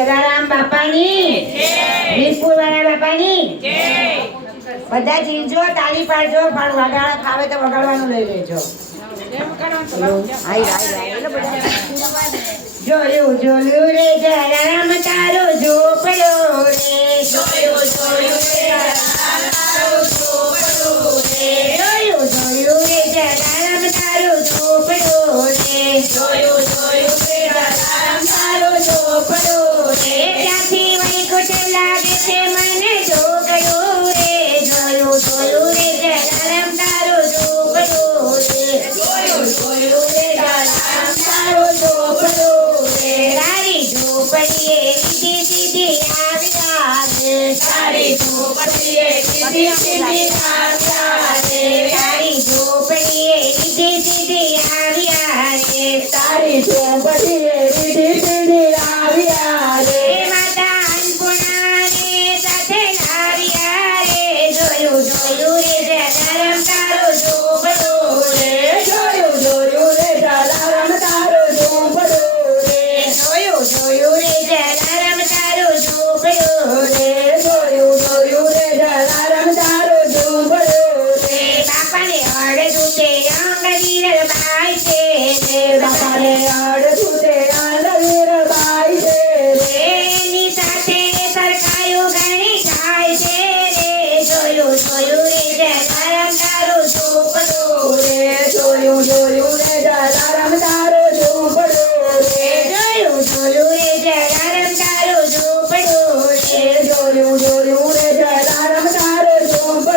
જલારામ બાપાની વીરપુર વાળા બાપાની બધા જીવજો, તાળી પાડજો, પણ વગાડો ફાવે તો વગાડવાનું લઈ લેજો. જોયું જોયું રે જલારામ તારો ઝોપડો રે, જોયું જોયું રે જલારામ તારો ઝોપડો રે, જોયું જોયું રે જલારામ તારો ઝોપડો રે, જોયું જોયું રે જલારામ તારો ઝોપડો રે, ત્યાંથી વૈકુંઠ લાગે છે મને ઝોપડો રે, જોયું જોયું રે જલારામ તારો ઝોપડો રે, જોયું જોયું રે જલારામ તારો ઝોપડો રે, તારી ઝોપડીએ સીધી સીધી આવ્યા રે, તારી ઝોપડીએ સીધી સીધી આવ્યા રે, તારી ઝોપડીએ સીધી સીધી આવ્યા રે, તારી ઝોપડીએ સીધી સીધી આવ્યા રે, માતા અન્નપૂર્ણા ને સાથે લાવ્યા રે, જોયું જોયું રે જલારામ તારો ઝોપડો રે, જોયું જોયું રે જલારામ તારો ઝોપડો રે, જોયું જોયું રે જલારામ તારો ઝોપડો રે, જોયું જોયું રે જલારામ તારો ઝોપડો રે, બાપાને અડધું તે અંગ વીરબાઈ છે રે, બાપાને અડધું તે અંગ વીરબાઈ છે રે, એની સાથે સરખાયું ઘણી થાય છે રે, જોયું જોયું રે જલારામ તારો ઝોપડો રે, જોયું જોયું રે જલારામ તારો ઝોપડો રે, જોયું જોયું રે જલારામ તારો ઝોપડો રે, જોયું જોયું રે જલારામ તારો ઝોપડો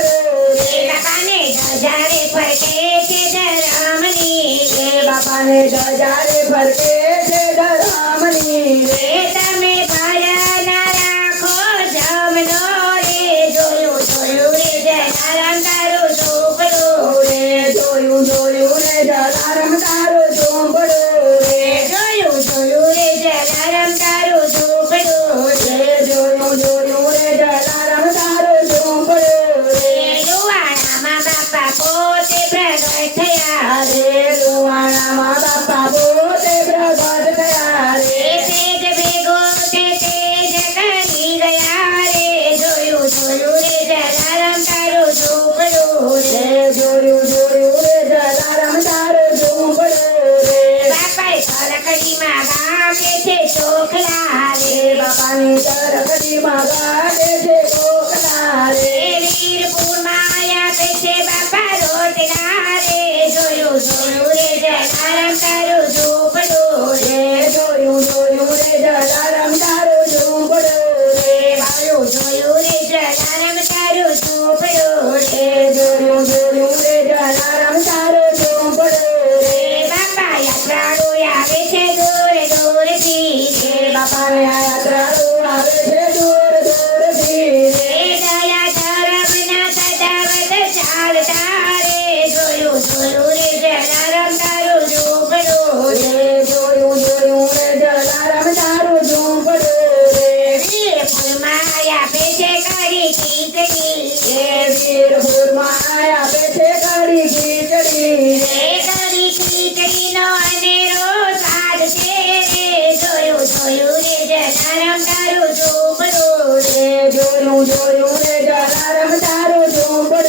રે, બાપાને ધજારે ફરકે છે ધરામની રે, બાપાને ધજારે ફરકે છે ધરામની રે, તમે ભયા ના રાખો જમનો રે, જોયું જોયું રે જલારામ તારો ઝોપડો રે, જોયું જોયું રે જલારામ તારો ઝોપડો રે, જોયું જોયું રે જલારામ તારો ઝોપડો રે, જોયું જોયું રે જલારામ તારો ઝોપડો રે, લુવાણામાં બાપા પોતે પ્રગટ થયા રે, લુવાણામાં બાપા પોતે પ્રગટ થયા રે, તેજ ભેગો તે તેજ કરી ગયા રે, જોયું જોયું રે જલારામ તારો ઝોપડો રે, જોયું જોયું રે જલારામ તારો ઝોપડો રે, બાપાએ તરકડીમાં ગાકે છે ચોખલા રે, બાપાની તરકડીમાં ગાકે છે ચોખલા રે, વીરપુરમાં આપે છે બાપા રોટલા રે, જોયું જોયું રે જલારામ તારો ઝોપડો રે, જોયું જોયું રે જલારામ તારો ઝોપડો રે, જોયું જોયું રે જલારામ તારો ઝોપડો રે, જોયું જોયું રે જલારામ તારો ઝોપડો રે, બાપા યાત્રાળુ આવે છે દૂર દૂરથી રે, બાપા યાત્રાળુ આવે છે દૂર દૂરથી રે, દયા ધર્મના સદાવત ચાલતા રે, જોયું જોયું રે જલારામ તારો ઝોપડો રે, જોયું જોયું રે જલારામ તારો ઝોપડો રે, વીરપુરમાં આપે છે કઢી ખીચડી રે, વીરપુરમાં આપે છે કઢી ખીચડી રે, કઢી ખીચડીનો અનેરો સ્વાદ છે રે, જોયું જોયું રે જલારામ તારો ઝોપડો રે, જોયું જોયું રે જલારામ તારો ઝોપડો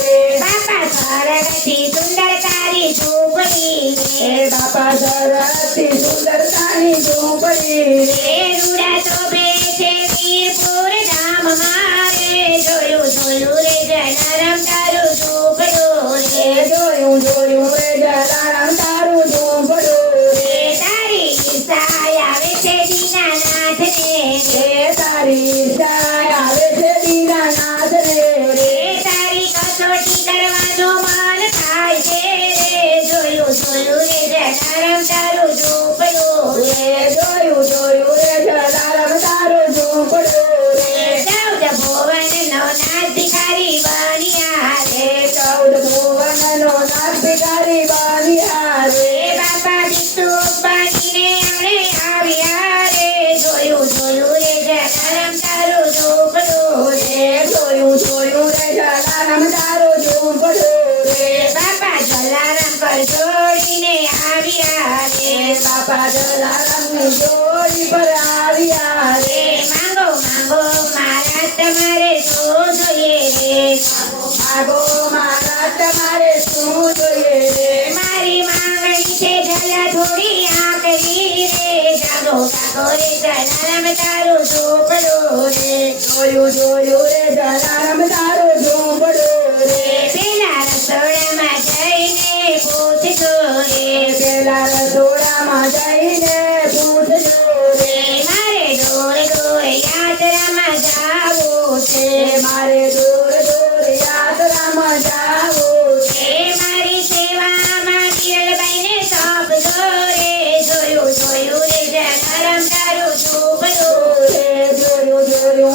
રે, બાપા સરગથી સુંદર તારી ઝોપડી રે, બાપા સરગથી સુંદર તારી ઝોપડી રે, રૂડા શોભે છે વીરપુર ધામમાં રે, જોયું જોયું રે જલારામ તારો ઝોપડો રે, જોયું જોયું રે જલારામ તારો ઝોપડો રે, તારી ઈર્ષા આવે છે દીનાનાથ રે, તારી ઈર્ષા આવે છે દીનાનાથ રે, તારી કસોટી કરવાનો મન થાય છે રે, જોયું જોયું રે જલારામ તારો ઝોપડો રે, જોયું જોયું રે જલારામ તારો ઝોપડો રે, 14 ભુવનનો નાથ ભિખારી બન્યા રે, 14 ભુવનનો નાથ ભિખારી બન્યા રે, બાપા ભિક્ષુક બનીને એમણે આવ્યા રે, જોયું જોયું રે જલારામ તારો ઝોપડો રે, જોયું જોયું રે જલારામ તારો ઝોપડો રે, બાપા જલારામ પર જોડીને આવ્યા રે, બાપા જલારામની જોડી પર આવ્યા રે જલારામ તારું ઝૂંપડું રે જોયું રે જલારામ તારું ઝૂંપડું રે પેલા રસોડામાં જઈને પૂછજો રે પેલા રસોડામાં જઈને પૂછજો રે મારે દૂર દૂર યાત્રામાં જાવું છે મારે દૂર દૂર યાત્રામાં જાવું છે મારી સેવામાં વિરલબાઈને સોંપજો રે જોયું રે જલારામ તારું ઝૂંપડું રે જોયું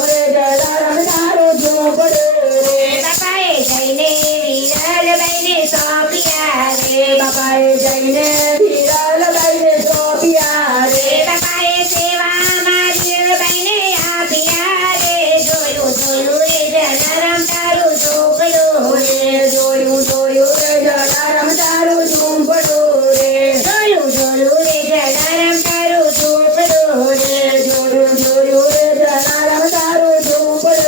રે જલારામ તારું ઝૂંપડું રે બાપાએ જઈને વિરલબાઈને સોંપ્યા રે બાપાએ જઈને વિરલબાઈને સોંપ્યા રે બાપાએ સેવામાં વિરલબાઈને આપ્યા રે જોયું રે જલારામ તારું ઝૂંપડું રે જોયું રે જલારામ તારું ઝૂંપડું રે જોયું રે જલારામ તારું ઝૂંપડું રે જોયું રે જલારામ તારું ઝૂંપડું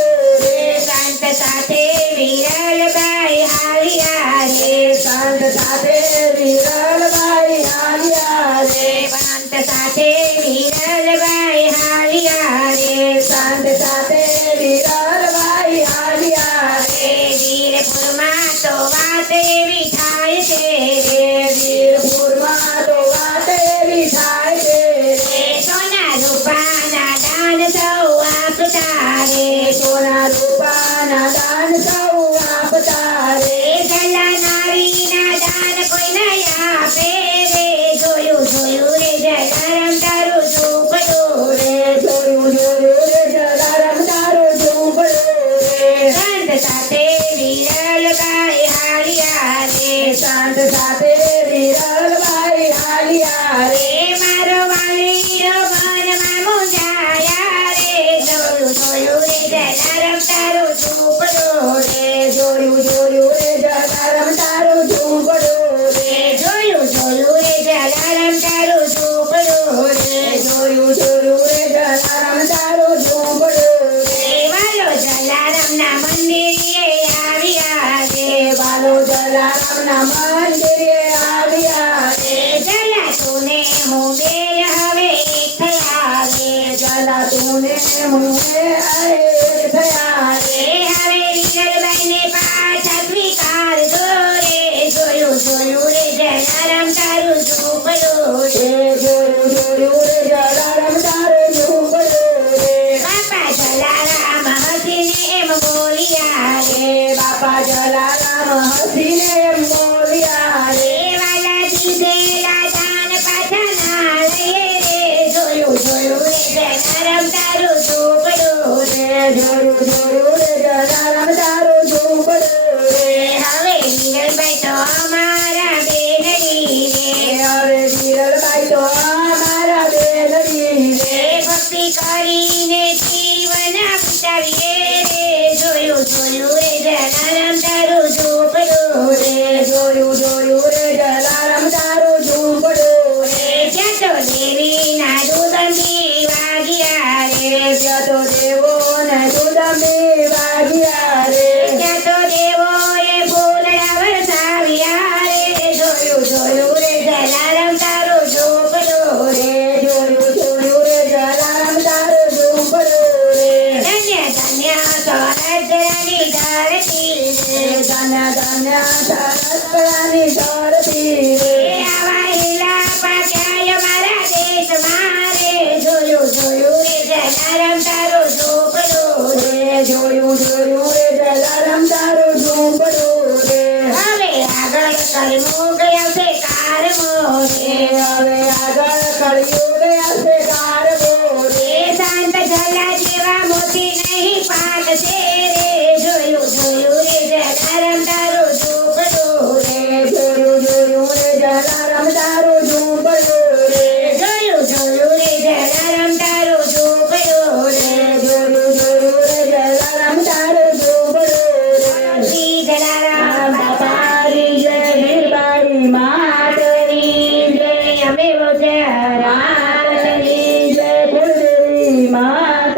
રે શાંત સાથે વિરલબાઈ હાલ્યા રે શાંત સાથે વિરલબાઈ હાલ્યા રે શાંત સાથે વિરલબાઈ હાલ્યા રે શાંત સાથે વિરલબાઈ હાલ્યા રે વીરપુરમાં તો વાત એવી થાય છે રે વીરપુરમાં તો વાત એવી થાય છે સોના રૂપાના દાન સૌ આપતા રે સોના રૂપાના દાન સૌ આપતા રે જલા નારીના દાન કોઈ નહીં આપે રે જોયું રે જલારામ તારું ઝૂંપડું રે જોયું રે જલારામ તારું ઝૂંપડું રે શાંત સાથે વિરલબાઈ હાલ્યા રે શાંત સાથે વિરલબાઈ હાલ્યા રે મારો વાલીડો વનમાં મુંજાયા રે જોયું રે જલારામ તારું ઝૂંપડું રે જોયું રે જલારામ તારું ઝૂંપડું રે જોયું રે જલારામ તારું ઝૂંપડું રે જોયું રે જલારામ તારું ઝૂંપડું રે વાલો જલારામના મંદિરે આવ્યા રે બાલો જલારામના મંદિરે આવ્યા રે જલા તુને હું બે હવે એક થયા રે જલા તુને મુએ આરે થયા રે હવે વિરલબાઈને પાછા સ્વીકારજો રે જોયું રે જલારામ તારું ઝૂંપડું રે જોયું રે જલારામ તારું ઝૂંપડું રે બાપા જલારામ હસીને એમ બોલ્યા રે બાપા જલારામ હસીને એમ બોલ્યા રે વાલા દીધેલા દાન પાછા ના લઈએ રે જોયું રે જલારામ તારું ઝૂંપડું રે જોયું રે જલારામ તારું ઝૂંપડું રે હવે વિરલબાઈ તો અમારા બેનડી રે હવે વિરલબાઈ તો અમારા બેનડી રે ભક્તિ કરીને જીવન વિતાવીએ રે જોયું રે જલારામ તારું ઝૂંપડું રે જોયું રે જલારામ તારું ઝૂંપડું રે જ્યાં તો દેવીના દૂધની વાગ્યા રે ત્યાં તો દેવો ને દુદંબી વાગ્યા રે ત્યાં તો દેવોએ ફૂલડા વરસાવ્યા રે જોયું રે જલારામ તારું ઝૂંપડું રે જોયું રે જલારામ તારું ઝૂંપડું રે ધન્ય ધન્ય સ્વરાજની ધરતી રે ધન્ય ધન્ય સરસ્વતીની ધરતી રે આવા હીરા પાક્યા મારા દેશમાં રે જોયું